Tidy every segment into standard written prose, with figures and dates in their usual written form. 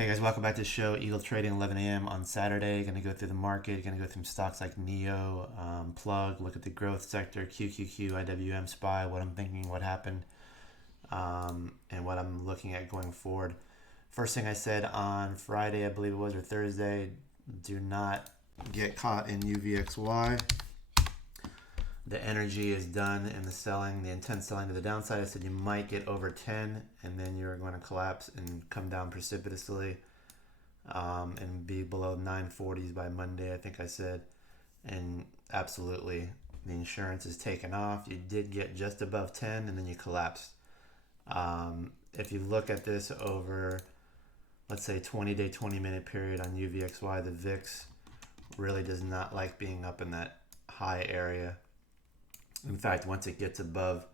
Hey guys, welcome back to the show. Eagle Trading, 11 a.m. on Saturday. Going to go through the market. Going to go through some stocks like NIO, Plug, look at the growth sector, QQQ, IWM, SPY, what I'm thinking, what happened, and what I'm looking at going forward. First thing I said on Friday, I believe it was, or Thursday, do not get caught in UVXY. The energy is done in the selling, the intense selling to the downside. I said you might get over 10 and then you're going to collapse and come down precipitously and be below 940s by Monday, I think I said. And absolutely, the insurance is taken off. You did get just above 10 and then you collapsed. If you look at this over, let's say, 20-day, 20-minute period on UVXY, the VIX really does not like being up in that high area. In fact, once it gets above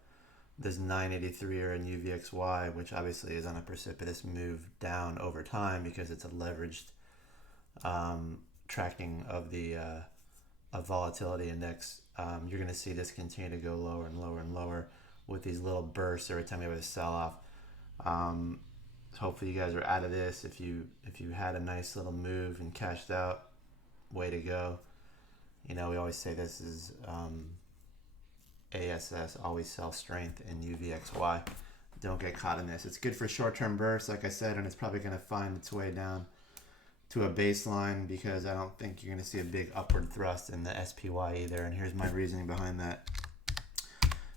this 983 or in UVXY, which obviously is on a precipitous move down over time because it's a leveraged tracking of the of volatility index, you're going to see this continue to go lower and lower and lower with these little bursts every time you have a sell-off. Hopefully you guys are out of this. If you had a nice little move and cashed out, way to go. You know, we always say this is ASS, always sell strength in UVXY. Don't get caught in this. It's good for short-term bursts, like I said, and it's probably going to find its way down to a baseline because I don't think you're going to see a big upward thrust in the SPY either. And here's my reasoning behind that.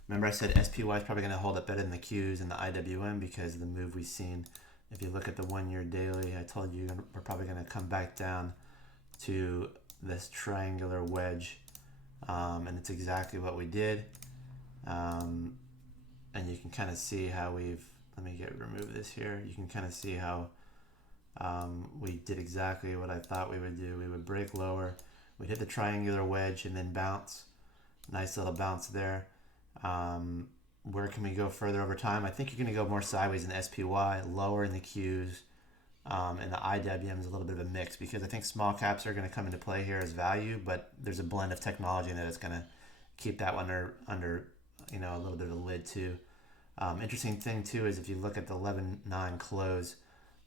Remember I said SPY is probably going to hold up better than the Qs and the IWM because of the move we've seen. If you look at the 1 year daily, I told you we're probably going to come back down to this triangular wedge. And it's exactly what we did. And you can kind of see how let me remove this here. You can kind of see how we did exactly what I thought we would do. We would break lower, we'd hit the triangular wedge and then bounce. Nice little bounce there. Where can we go further over time? I think you're going to go more sideways in the SPY, lower in the Qs, and the IWM is a little bit of a mix because I think small caps are going to come into play here as value, but there's a blend of technology in that it's going to keep that one under a little bit of a lid too. Interesting thing too is if you look at the 11.9 close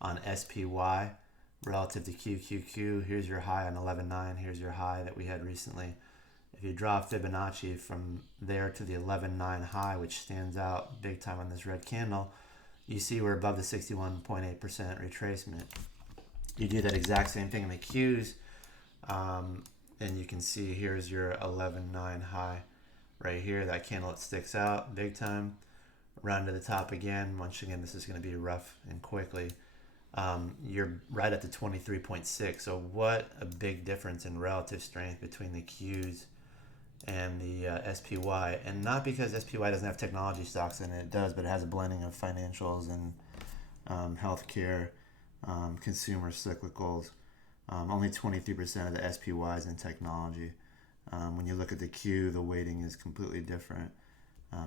on SPY relative to QQQ, here's your high on 11.9, here's your high that we had recently. If you draw Fibonacci from there to the 11.9 high, which stands out big time on this red candle, you see we're above the 61.8% retracement. You do that exact same thing in the Qs, and you can see here's your 11.9 high right here. That candle, it sticks out big time. Round to the top again. Once again, this is going to be rough and quickly. You're right at the 23.6. So what a big difference in relative strength between the Qs and the SPY. And not because SPY doesn't have technology stocks in it. It does, but it has a blending of financials and healthcare, consumer cyclicals. Only 23% of the SPY is in technology. When you look at the Q, the weighting is completely different.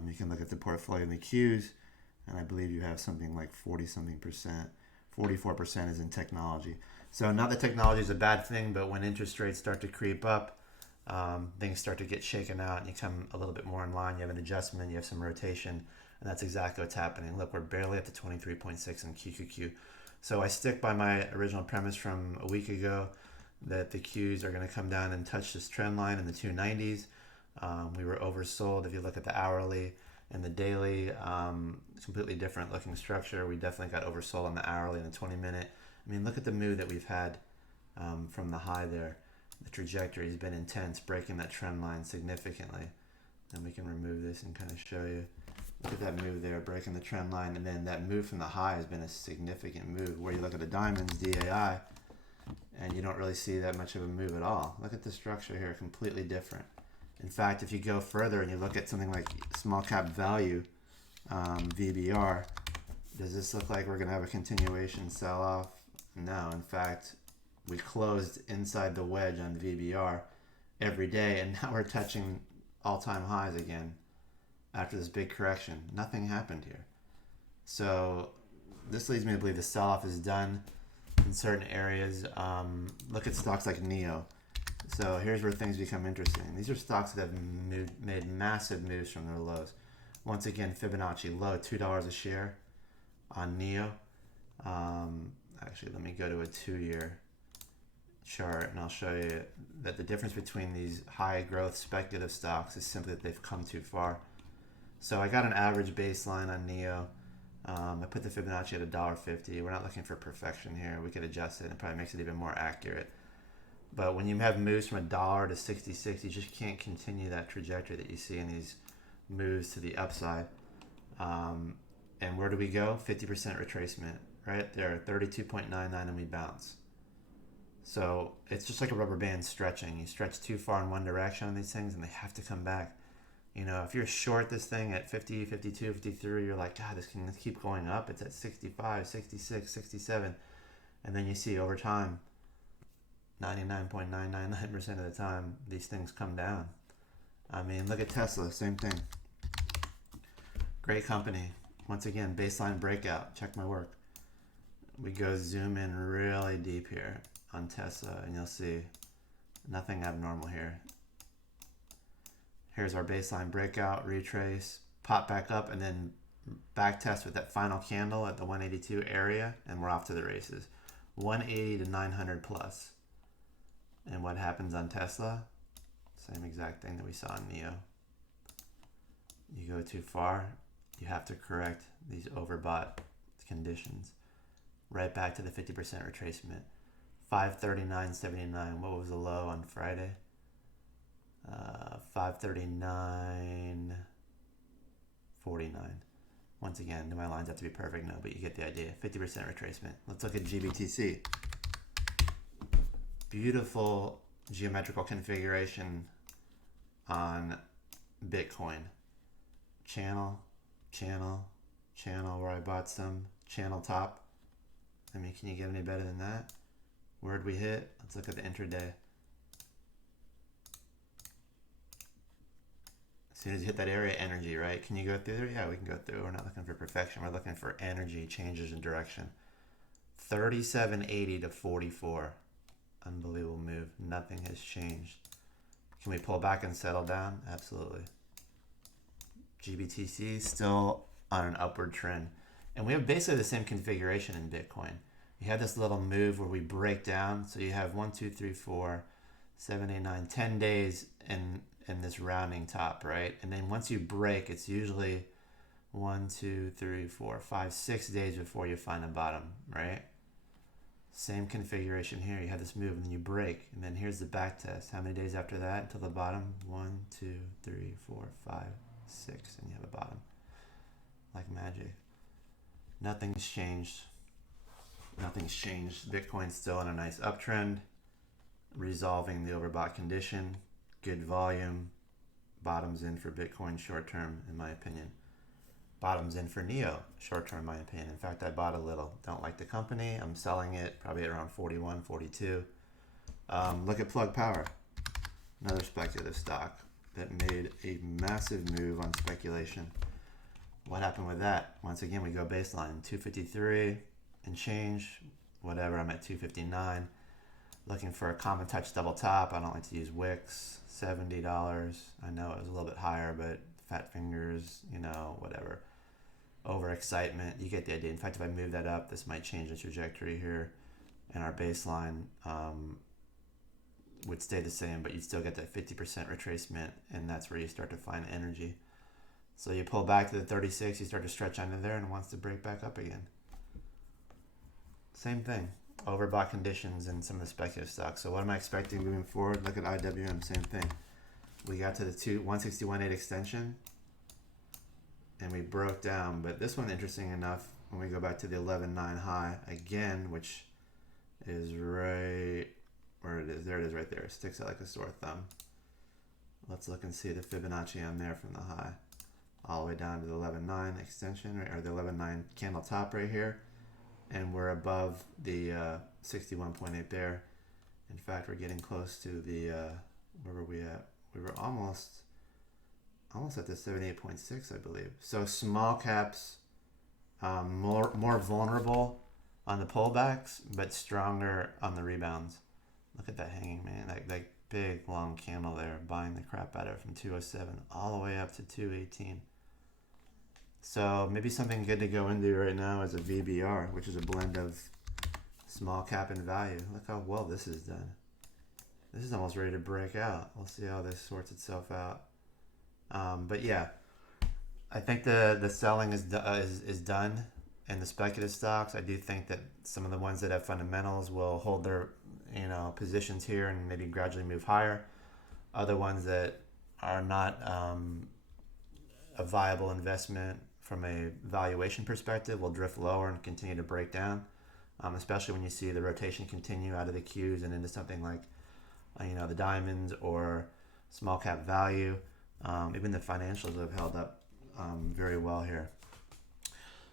You can look at the portfolio in the Qs, and I believe you have something like 40-something percent. 44% is in technology. So not that technology is a bad thing, but when interest rates start to creep up, things start to get shaken out, and you come a little bit more in line. You have an adjustment, you have some rotation, and that's exactly what's happening. Look, we're barely at the 23.6 in QQQ. So I stick by my original premise from a week ago that the Qs are going to come down and touch this trend line in the 290s. We were oversold. If you look at the hourly and the daily, completely different looking structure. We definitely got oversold on the hourly and the 20-minute. I mean, look at the move that we've had from the high there. The trajectory has been intense, breaking that trend line significantly. And we can remove this and kind of show you. Look at that move there, breaking the trend line. And then that move from the high has been a significant move. Where you look at the diamonds, DAI, and you don't really see that much of a move at all. Look at the structure here, completely different. In fact, if you go further and you look at something like small cap value, VBR, does this look like we're going to have a continuation sell-off? No. In fact, we closed inside the wedge on VBR every day, and now we're touching all-time highs again after this big correction. Nothing happened here. So this leads me to believe the sell-off is done in certain areas. Look at stocks like NIO. So here's where things become interesting. These are stocks that have made massive moves from their lows. Once again, Fibonacci low, $2 a share on NIO. Actually, Actually, let me go to a 2-year chart and I'll show you that the difference between these high growth speculative stocks is simply that they've come too far. So I got an average baseline on NIO. I put the Fibonacci at $1.50. We're not looking for perfection here. We could adjust it and it probably makes it even more accurate. But when you have moves from $1 to 66, you just can't continue that trajectory that you see in these moves to the upside. And where do we go? 50% retracement, right? There, 32.99 and we bounce. So it's just like a rubber band stretching. You stretch too far in one direction on these things and they have to come back. You know, if you're short this thing at 50, 52, 53, you're like, God, this can keep going up. It's at 65, 66, 67. And then you see over time, 99.999% of the time, these things come down. I mean, look at Tesla, same thing. Great company. Once again, baseline breakout. Check my work. We go zoom in really deep here on Tesla, and you'll see nothing abnormal here. Here's our baseline breakout, retrace, pop back up, and then back test with that final candle at the 182 area, and we're off to the races. 180 to 900 plus. And what happens on Tesla? Same exact thing that we saw in NIO. You go too far, you have to correct these overbought conditions. Right back to the 50% retracement. 539.79. What was the low on Friday? 539.49. Once again, do my lines have to be perfect? No, but you get the idea. 50% retracement. Let's look at GBTC. Beautiful geometrical configuration on Bitcoin. Channel, channel, channel where I bought some, channel top. I mean, can you get any better than that? Where'd we hit? Let's look at the intraday. As soon as you hit that area, energy, right? Can you go through there? Yeah, we can go through. We're not looking for perfection. We're looking for energy, changes in direction. 37.80 to 44. Unbelievable move. Nothing has changed. Can we pull back and settle down? Absolutely. GBTC still on an upward trend. And we have basically the same configuration in Bitcoin. You have this little move where we break down. So you have 1, 2, 3, 4, 7, 8, 9, 10 days in this rounding top, right? And then once you break, it's usually 1, 2, 3, 4, 5, 6 days before you find a bottom, right? Same configuration here. You have this move and then you break. And then here's the back test. How many days after that until the bottom? 1, 2, 3, 4, 5, 6. And you have a bottom. Like magic. Nothing's changed. Nothing's changed. Bitcoin's still in a nice uptrend. Resolving the overbought condition. Good volume. Bottoms in for Bitcoin short term, in my opinion. Bottoms in for NIO short term, in my opinion. In fact, I bought a little. Don't like the company. I'm selling it probably at around 41, 42. Look at Plug Power. Another speculative stock that made a massive move on speculation. What happened with that? Once again, we go baseline 253 and change. Whatever, I'm at 259. Looking for a common touch double top. I don't like to use wicks. $70. I know it was a little bit higher, but fat fingers, you know, whatever. Overexcitement. You get the idea. In fact, if I move that up, this might change the trajectory here. And our baseline would stay the same, but you'd still get that 50% retracement, and that's where you start to find energy. So you pull back to the 36, you start to stretch under there, and it wants to break back up again. Same thing. Overbought conditions in some of the speculative stocks. So what am I expecting moving forward? Look at IWM, same thing. We got to the 161.8 extension, and we broke down. But this one, interesting enough, when we go back to the 11.9 high again, which is right where it is. There it is right there. It sticks out like a sore thumb. Let's look and see the Fibonacci on there from the high. All the way down to the 11.9 extension, or the 11.9 candle top right here. And we're above the 61.8 there. In fact, we're getting close to the, where were we at? We were almost at the 78.6, I believe. So small caps, more vulnerable on the pullbacks, but stronger on the rebounds. Look at that hanging, man. That big long candle there, buying the crap out of it from 207 all the way up to 218. So maybe something good to go into right now is a VBR, which is a blend of Small cap and value. Look how well this is done. This is almost ready to break out. We'll see how this sorts itself out. But yeah, I think the selling is done in the speculative stocks. I do think that some of the ones that have fundamentals will hold their positions here and maybe gradually move higher. Other ones that are not a viable investment from a valuation perspective will drift lower and continue to break down. Especially when you see the rotation continue out of the Qs and into something like the diamonds or small cap value. Even the financials have held up very well here.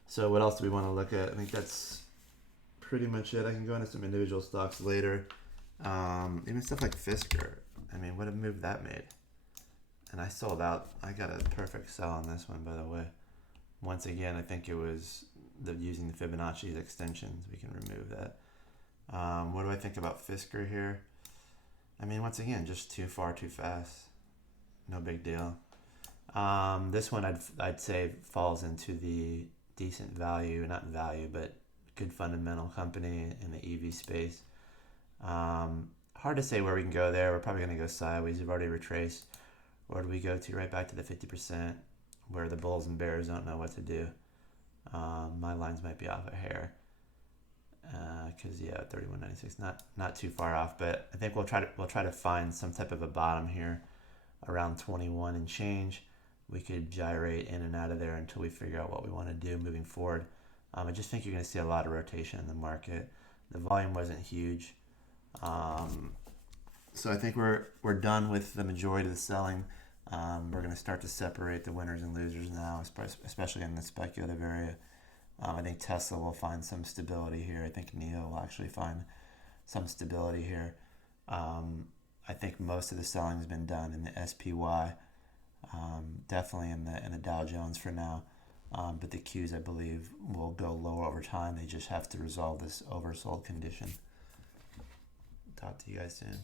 So what else do we want to look at? I think that's pretty much it. I can go into some individual stocks later. Even stuff like Fisker. I mean, what a move that made. And I sold out. I got a perfect sell on this one, by the way. Once again, I think it was using the Fibonacci extensions. We can remove that. What do I think about Fisker here? I mean, once again, just too far, too fast. No big deal. This one I'd say falls into the decent value, not value, but good fundamental company in the EV space. Hard to say where we can go there. We're probably going to go sideways. We've already retraced. Where do we go to? Right back to the 50%, where the bulls and bears don't know what to do. My lines might be off a hair. Because 31.96, not too far off, but I think we'll try to find some type of a bottom here around 21 and change. We could gyrate in and out of there until we figure out what we want to do moving forward. I just think you're going to see a lot of rotation in the market. The volume wasn't huge, so I think we're done with the majority of the selling. We're going to start to separate the winners and losers now, especially in the speculative area. I think Tesla will find some stability here. I think NIO will actually find some stability here. I think most of the selling has been done in the SPY, definitely in the Dow Jones for now. But the Qs, I believe, will go lower over time. They just have to resolve this oversold condition. Talk to you guys soon.